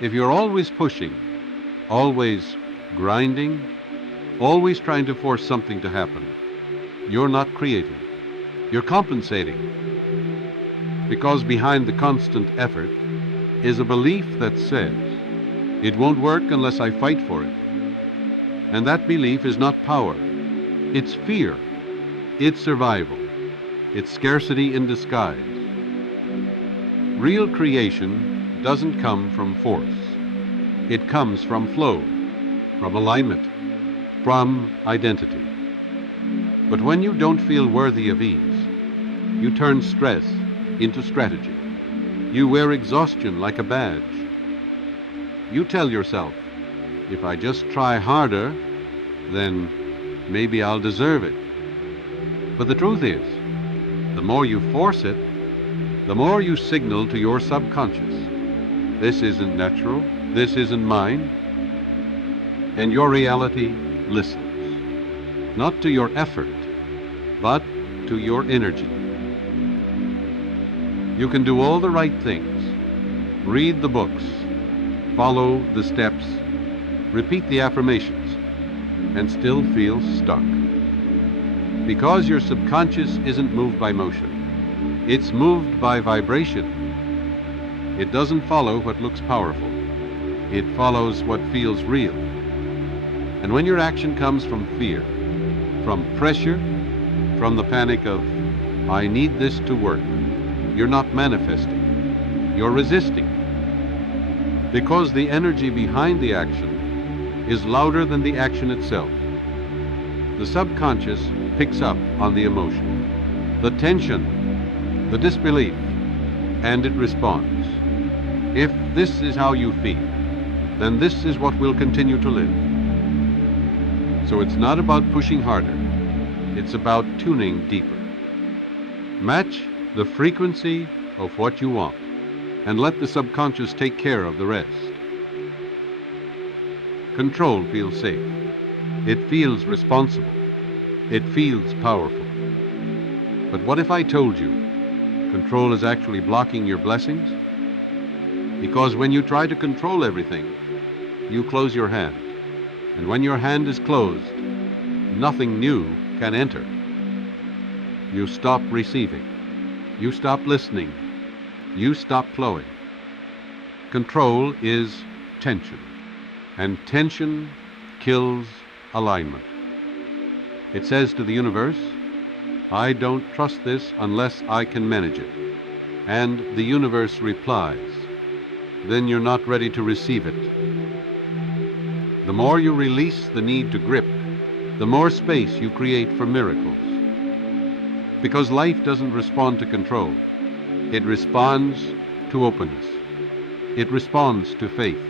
If you're always pushing, always grinding, always trying to force something to happen, you're not creating. You're compensating. Because behind the constant effort is a belief that says, it won't work unless I fight for it. And that belief is not power. It's fear. It's survival. It's scarcity in disguise. Real creation doesn't come from force. It comes from flow, from alignment, from identity. But when you don't feel worthy of ease, you turn stress into strategy. You wear exhaustion like a badge. You tell yourself, if I just try harder, then maybe I'll deserve it. But the truth is, the more you force it, the more you signal to your subconscious, this isn't natural, this isn't mine, and your reality listens, not to your effort, but to your energy. You can do all the right things, read the books, follow the steps, repeat the affirmations, and still feel stuck. Because your subconscious isn't moved by motion. It's moved by vibration. It doesn't follow what looks powerful. It follows what feels real. And when your action comes from fear, from pressure, from the panic of, I need this to work, you're not manifesting. You're resisting. Because the energy behind the action is louder than the action itself. The subconscious picks up on the emotion, the tension, the disbelief, and it responds. If this is how you feel, then this is what will continue to live. So it's not about pushing harder, it's about tuning deeper. Match the frequency of what you want, and let the subconscious take care of the rest. Control feels safe. It feels responsible. It feels powerful. But what if I told you control is actually blocking your blessings? Because when you try to control everything, you close your hand. And when your hand is closed, nothing new can enter. You stop receiving. You stop listening. You stop flowing. Control is tension, and tension kills alignment. It says to the universe, I don't trust this unless I can manage it. And the universe replies, then you're not ready to receive it. The more you release the need to grip, the more space you create for miracles. Because life doesn't respond to control. It responds to openness. It responds to faith.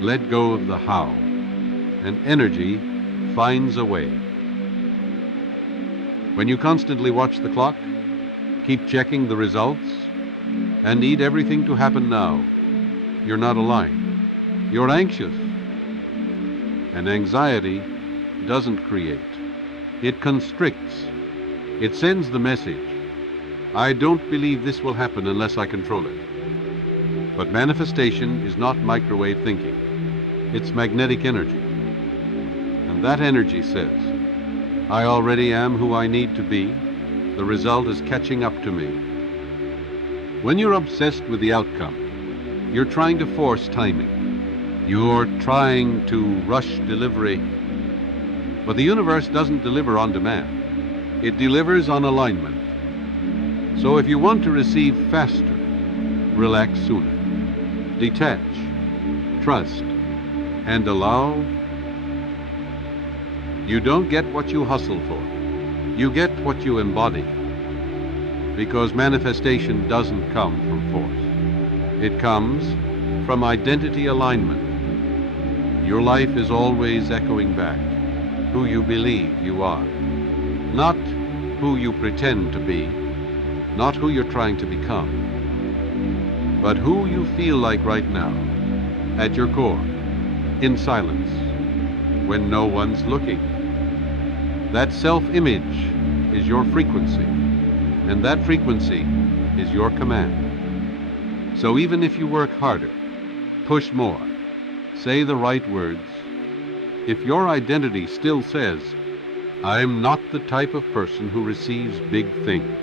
Let go of the how, and energy finds a way. When you constantly watch the clock, keep checking the results, and need everything to happen now, you're not aligned. You're anxious. And anxiety doesn't create. It constricts. It sends the message, I don't believe this will happen unless I control it. But manifestation is not microwave thinking. It's magnetic energy. And that energy says, I already am who I need to be. The result is catching up to me. When you're obsessed with the outcome, you're trying to force timing. You're trying to rush delivery. But the universe doesn't deliver on demand. It delivers on alignment. So if you want to receive faster, relax sooner. Detach, trust, and allow. You don't get what you hustle for. You get what you embody. Because manifestation doesn't come from force. It comes from identity alignment. Your life is always echoing back who you believe you are. Not who you pretend to be, not who you're trying to become, but who you feel like right now, at your core, in silence, when no one's looking. That self-image is your frequency, and that frequency is your command. So even if you work harder, Push more. Say the right words. If your identity still says, I'm not the type of person who receives big things,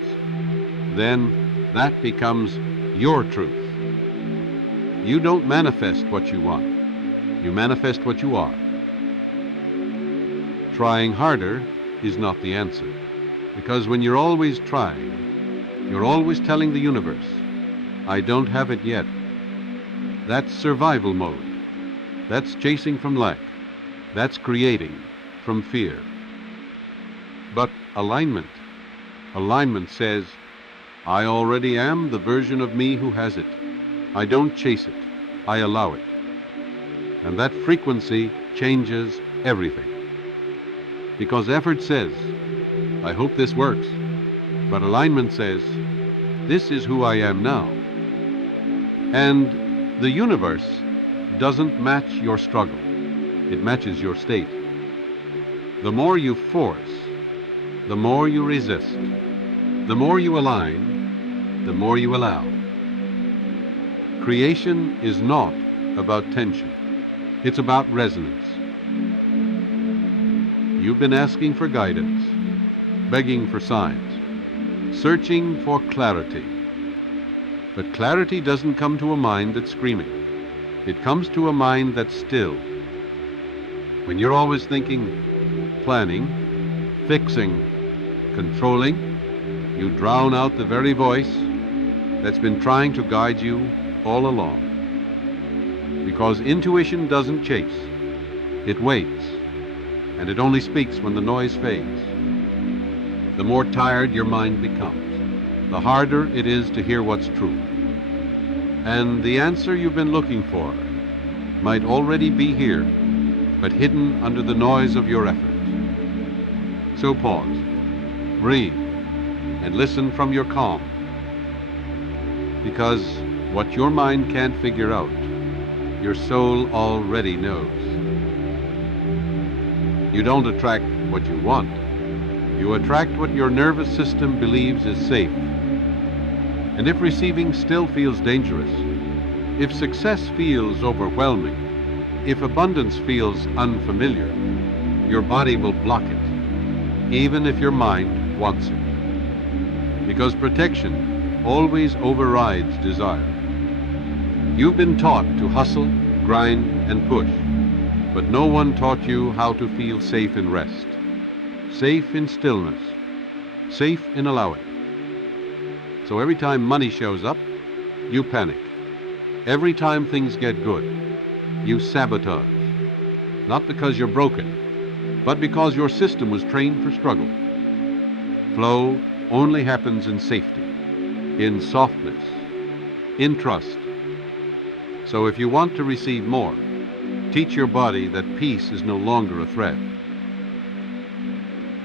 then that becomes your truth. You don't manifest what you want. You manifest what you are. Trying harder is not the answer, because when you're always trying, you're always telling the universe, I don't have it yet. That's survival mode. That's chasing from lack. That's creating from fear. But alignment says, I already am the version of me who has it. I don't chase it. I allow it. And that frequency changes everything. Because effort says, I hope this works. But alignment says, this is who I am now. And the universe doesn't match your struggle. It matches your state. The more you force, the more you resist. The more you align, the more you allow. Creation is not about tension. It's about resonance. You've been asking for guidance, begging for signs, searching for clarity. But clarity doesn't come to a mind that's screaming. It comes to a mind that's still. When you're always thinking, planning, fixing, controlling, you drown out the very voice that's been trying to guide you all along. Because intuition doesn't chase. It waits. And it only speaks when the noise fades. The more tired your mind becomes, the harder it is to hear what's true. And the answer you've been looking for might already be here, but hidden under the noise of your effort. So pause, breathe, and listen from your calm. Because what your mind can't figure out, your soul already knows. You don't attract what you want. You attract what your nervous system believes is safe. And if receiving still feels dangerous, if success feels overwhelming, if abundance feels unfamiliar, your body will block it, even if your mind wants it. Because protection always overrides desire. You've been taught to hustle, grind, and push. But no one taught you how to feel safe in rest, safe in stillness, safe in allowing. So every time money shows up, you panic. Every time things get good, you sabotage. Not because you're broken, but because your system was trained for struggle. Flow only happens in safety, in softness, in trust. So if you want to receive more, teach your body that peace is no longer a threat.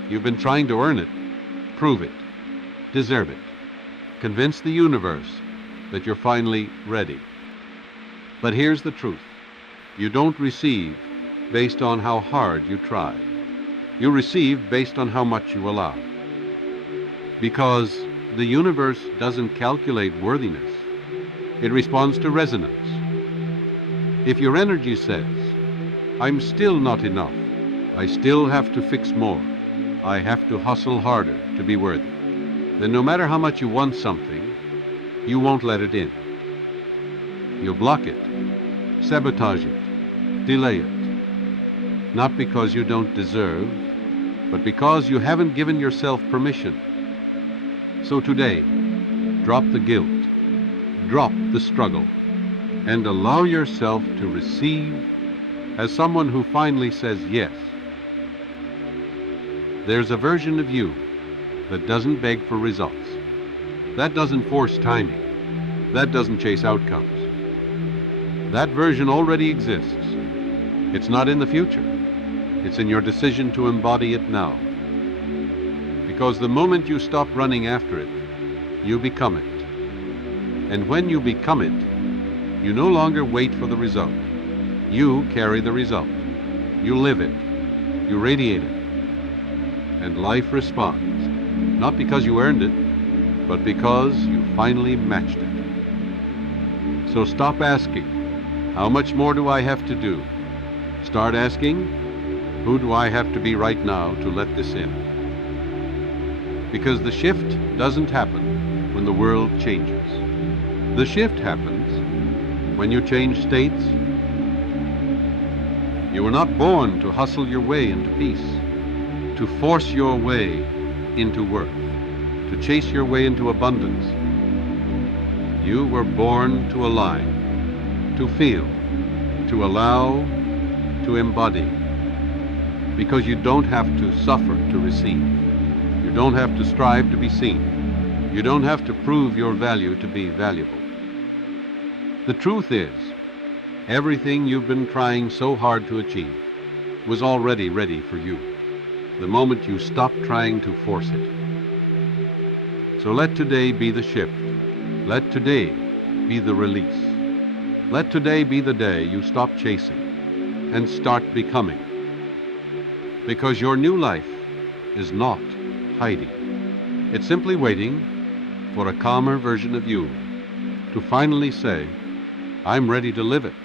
You've been trying to earn it. Prove it. Deserve it. Convince the universe that you're finally ready. But here's the truth. You don't receive based on how hard you try. You receive based on how much you allow. Because the universe doesn't calculate worthiness. It responds to resonance. If your energy says, I'm still not enough, I still have to fix more, I have to hustle harder to be worthy, then no matter how much you want something, you won't let it in. You'll block it, sabotage it, delay it. Not because you don't deserve, but because you haven't given yourself permission. So today, drop the guilt, drop the struggle, and allow yourself to receive as someone who finally says yes. There's a version of you that doesn't beg for results. That doesn't force timing. That doesn't chase outcomes. That version already exists. It's not in the future. It's in your decision to embody it now. Because the moment you stop running after it, you become it. And when you become it, you no longer wait for the result. You carry the result. You live it. You radiate it. And life responds, not because you earned it, but because you finally matched it. So stop asking, How much more do I have to do? Start asking, who do I have to be right now to let this in? Because the shift doesn't happen when the world changes. The shift happens when you change states. You were not born to hustle your way into peace, to force your way into worth, to chase your way into abundance. You were born to align, to feel, to allow, to embody. Because you don't have to suffer to receive. You don't have to strive to be seen. You don't have to prove your value to be valuable. The truth is, everything you've been trying so hard to achieve was already ready for you, the moment you stop trying to force it. So let today be the shift. Let today be the release. Let today be the day you stop chasing and start becoming. Because your new life is not hiding. It's simply waiting for a calmer version of you to finally say, I'm ready to live it.